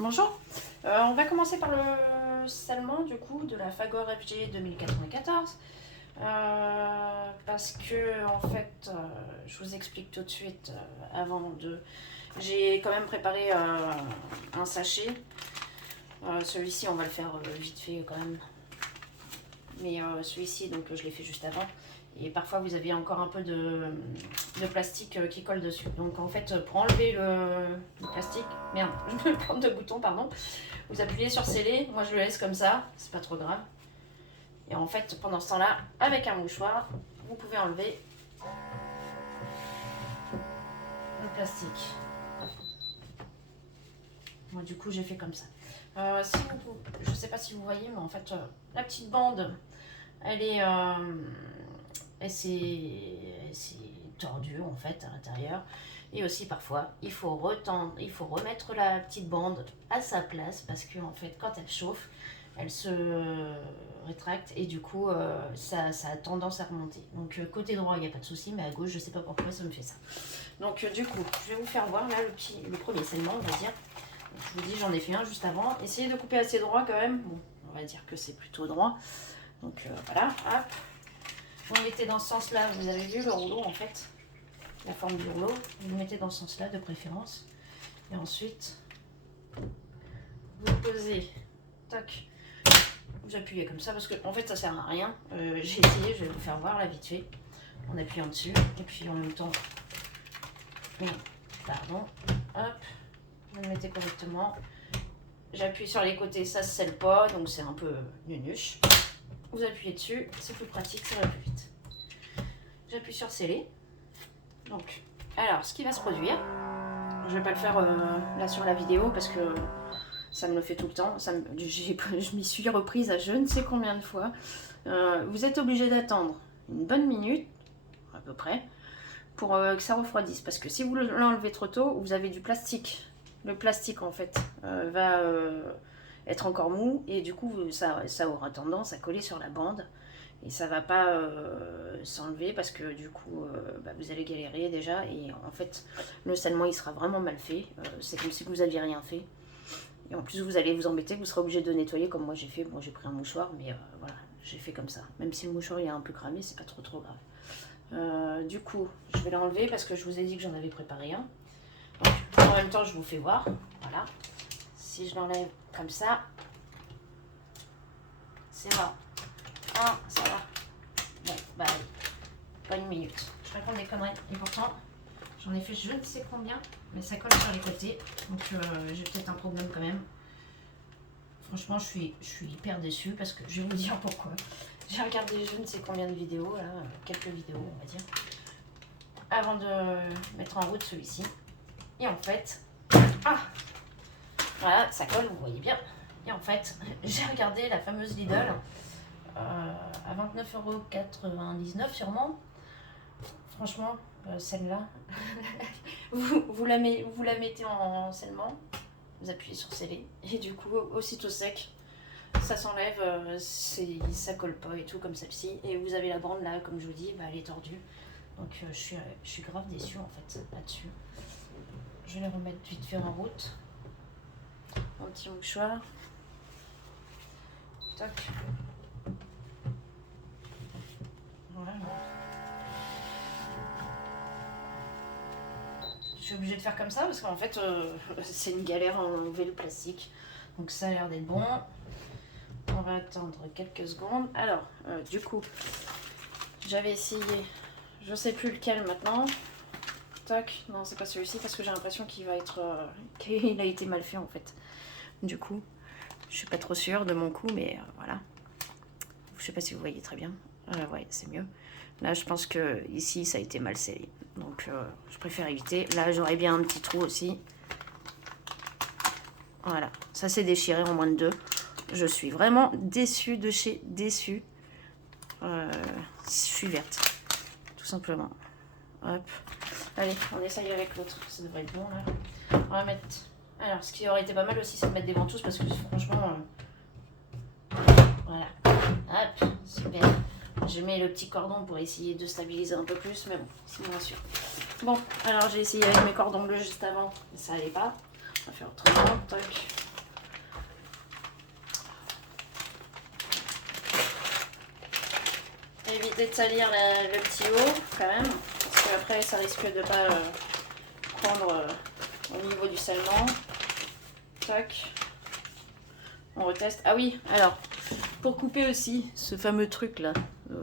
Bonjour, on va commencer par le scellement du coup de la Fagor FG 2094 parce que en fait je vous explique tout de suite avant de... J'ai quand même préparé un sachet, celui-ci on va le faire vite fait quand même, mais celui-ci donc je l'ai fait juste avant. Et parfois vous avez encore un peu de plastique qui colle dessus. Donc en fait pour enlever le plastique, merde, je me plante de bouton, pardon. Vous appuyez sur sceller, moi je le laisse comme ça, c'est pas trop grave. Et en fait pendant ce temps-là, avec un mouchoir, vous pouvez enlever le plastique. Moi du coup j'ai fait comme ça. Je sais pas si vous voyez, mais en fait la petite bande, elle est... c'est tordu en fait à l'intérieur. Et aussi parfois il faut retendre, il faut remettre la petite bande à sa place parce que en fait quand elle chauffe elle se rétracte et du coup ça a tendance à remonter. Donc côté droit il n'y a pas de souci, mais à gauche je sais pas pourquoi ça me fait ça. Donc du coup je vais vous faire voir là le premier scellement on va dire. Donc, je vous dis j'en ai fait un juste avant. Essayez de couper assez droit quand même. Bon, on va dire que c'est plutôt droit. Donc voilà, hop. Vous le mettez dans ce sens-là, vous avez vu le rouleau en fait, la forme du rouleau, vous le mettez dans ce sens-là de préférence. Et ensuite, vous posez, tac, vous appuyez comme ça parce que en fait ça sert à rien. J'ai essayé, je vais vous faire voir là vite fait, en appuyant dessus et puis en même temps, pardon, hop, vous le mettez correctement. J'appuie sur les côtés, ça se scelle pas, donc c'est un peu nunuche. Vous appuyez dessus, c'est plus pratique, ça va plus vite. J'appuie sur sceller. Donc, alors, ce qui va se produire, je vais pas le faire là sur la vidéo parce que ça me le fait tout le temps. Je m'y suis reprise à je ne sais combien de fois. Vous êtes obligé d'attendre une bonne minute, à peu près, pour que ça refroidisse. Parce que si vous l'enlevez trop tôt, vous avez du plastique. Le plastique, en fait, va... être encore mou et du coup ça aura tendance à coller sur la bande et ça va pas s'enlever parce que du coup vous allez galérer déjà et en fait le scellement il sera vraiment mal fait, c'est comme si vous aviez rien fait et en plus vous allez vous embêter, vous serez obligé de nettoyer comme moi j'ai fait. Bon, j'ai pris un mouchoir mais voilà, j'ai fait comme ça, même si le mouchoir il est un peu cramé, c'est pas trop grave. Du coup je vais l'enlever parce que je vous ai dit que j'en avais préparé un. Donc, en même temps je vous fais voir, voilà. Si je l'enlève comme ça, c'est mort. Ah, ça va. Bon, bah, pas une minute. Je raconte des conneries. Et pourtant, j'en ai fait je ne sais combien, mais ça colle sur les côtés. Donc, j'ai peut-être un problème quand même. Franchement, je suis hyper déçue parce que je vais vous dire pourquoi. J'ai regardé je ne sais combien de vidéos, là, quelques vidéos, on va dire, avant de mettre en route celui-ci. Et en fait, voilà, ça colle, vous voyez bien. Et en fait, j'ai regardé la fameuse Lidl à 29,99 € sûrement. Franchement, celle-là, vous la mettez en scellement, vous appuyez sur sceller et du coup, aussitôt sec, ça s'enlève, ça colle pas et tout comme celle-ci. Et vous avez la bande là, comme je vous dis, elle est tordue. Donc je suis grave déçue en fait là-dessus. Je vais les remettre vite fait en route. Un petit mouchoir. Tac. Voilà. Je suis obligée de faire comme ça parce qu'en fait c'est une galère à enlever le plastique. Donc ça a l'air d'être bon. On va attendre quelques secondes. Alors du coup j'avais essayé, je sais plus lequel maintenant. Tac, non c'est pas celui-ci parce que j'ai l'impression qu'il va être qu'il a été mal fait en fait. Du coup je suis pas trop sûre de mon coup, mais voilà. Je sais pas si vous voyez très bien. Ouais, c'est mieux. Là, je pense que ici, ça a été mal scellé. Donc, je préfère éviter. Là, j'aurais bien un petit trou aussi. Voilà. Ça s'est déchiré en moins de 2. Je suis vraiment déçue de chez déçue. Je suis verte. Tout simplement. Hop. Allez, on essaye avec l'autre. Ça devrait être bon, là. On va mettre... Alors, ce qui aurait été pas mal aussi, c'est de mettre des ventouses parce que franchement... Voilà. Hop, super. Je mets le petit cordon pour essayer de stabiliser un peu plus, mais bon, c'est moins sûr. Bon, alors j'ai essayé avec mes cordons bleus juste avant, mais ça allait pas. On va faire autrement. Tac. éviter de salir le petit haut quand même, parce qu'après ça risque de pas prendre au niveau du salement. Tac. On reteste. Ah oui, alors, pour couper aussi ce fameux truc là,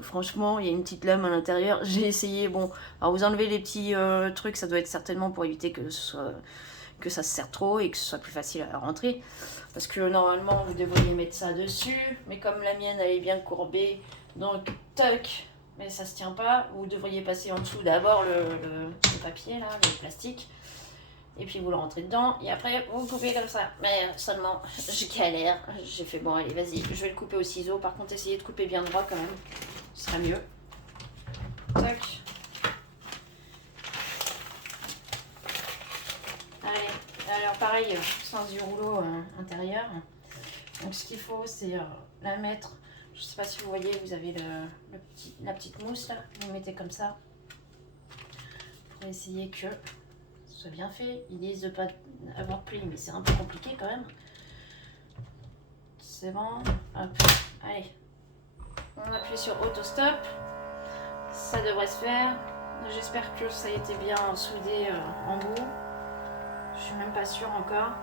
franchement, il y a une petite lame à l'intérieur. J'ai essayé, bon, alors vous enlevez les petits trucs, ça doit être certainement pour éviter que ça se serre trop et que ce soit plus facile à rentrer. Parce que normalement, vous devriez mettre ça dessus, mais comme la mienne, elle est bien courbée, donc tac, mais ça se tient pas. Vous devriez passer en dessous d'abord le papier là, le plastique. Et puis vous le rentrez dedans, et après vous coupez comme ça. Mais seulement, je galère. J'ai fait, bon allez, vas-y, je vais le couper au ciseau. Par contre, essayez de couper bien droit quand même. Ce sera mieux. Tac. Allez, alors pareil, sens du rouleau intérieur. Donc ce qu'il faut, c'est la mettre. Je sais pas si vous voyez, vous avez la petite mousse là. Vous mettez comme ça. Pour essayer que soit bien fait. Ils disent de pas avoir pli, mais c'est un peu compliqué quand même. C'est bon. Hop. Allez. On appuie sur auto-stop. Ça devrait se faire. J'espère que ça a été bien soudé en bout. Je suis même pas sûre encore.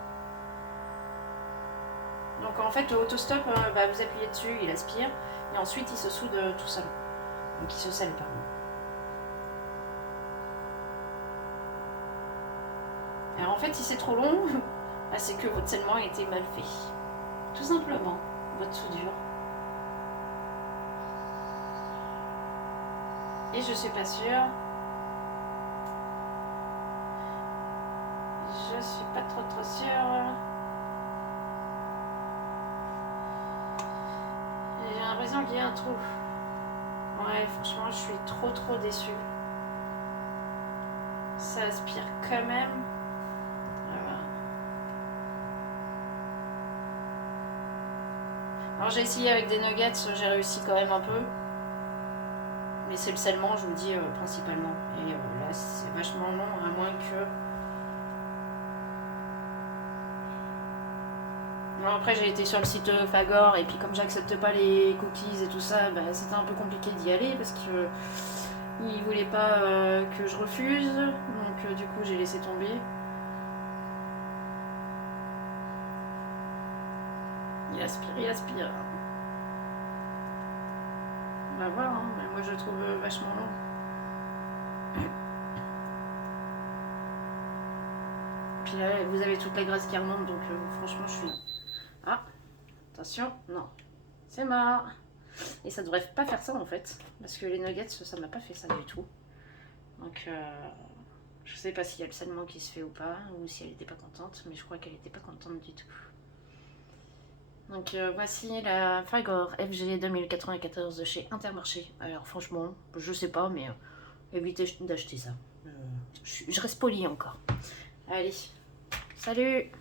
Donc en fait, auto-stop, vous appuyez dessus, il aspire. Et ensuite, il se soude tout seul. Donc il se scelle, pardon. Alors en fait, si c'est trop long, c'est que votre scellement a été mal fait. Tout simplement, votre soudure. Et je suis pas sûre. Je suis pas trop sûre. J'ai l'impression qu'il y a un trou. Ouais, franchement, je suis trop déçue. Ça aspire quand même. Alors j'ai essayé avec des nuggets, j'ai réussi quand même un peu. Mais c'est le scellement, je vous dis, principalement. Et là, c'est vachement long, à moins que... Alors après, j'ai été sur le site Fagor, et puis comme j'accepte pas les cookies et tout ça, c'était un peu compliqué d'y aller, parce que ils voulaient pas que je refuse. Donc du coup, j'ai laissé tomber. Il aspire. Bah voilà, hein, moi je le trouve vachement long. Puis là, vous avez toute la graisse qui remonte, donc franchement, je suis... Ah, attention, non, c'est mort. Et ça devrait pas faire ça en fait, parce que les nuggets, ça m'a pas fait ça du tout. Donc, je sais pas s'il y a le salement qui se fait ou pas, ou si elle était pas contente, mais je crois qu'elle était pas contente du tout. Donc voici la Fagor FG 2094 de chez Intermarché. Alors franchement, je sais pas, mais évitez d'acheter ça. Je reste polie encore. Allez, salut!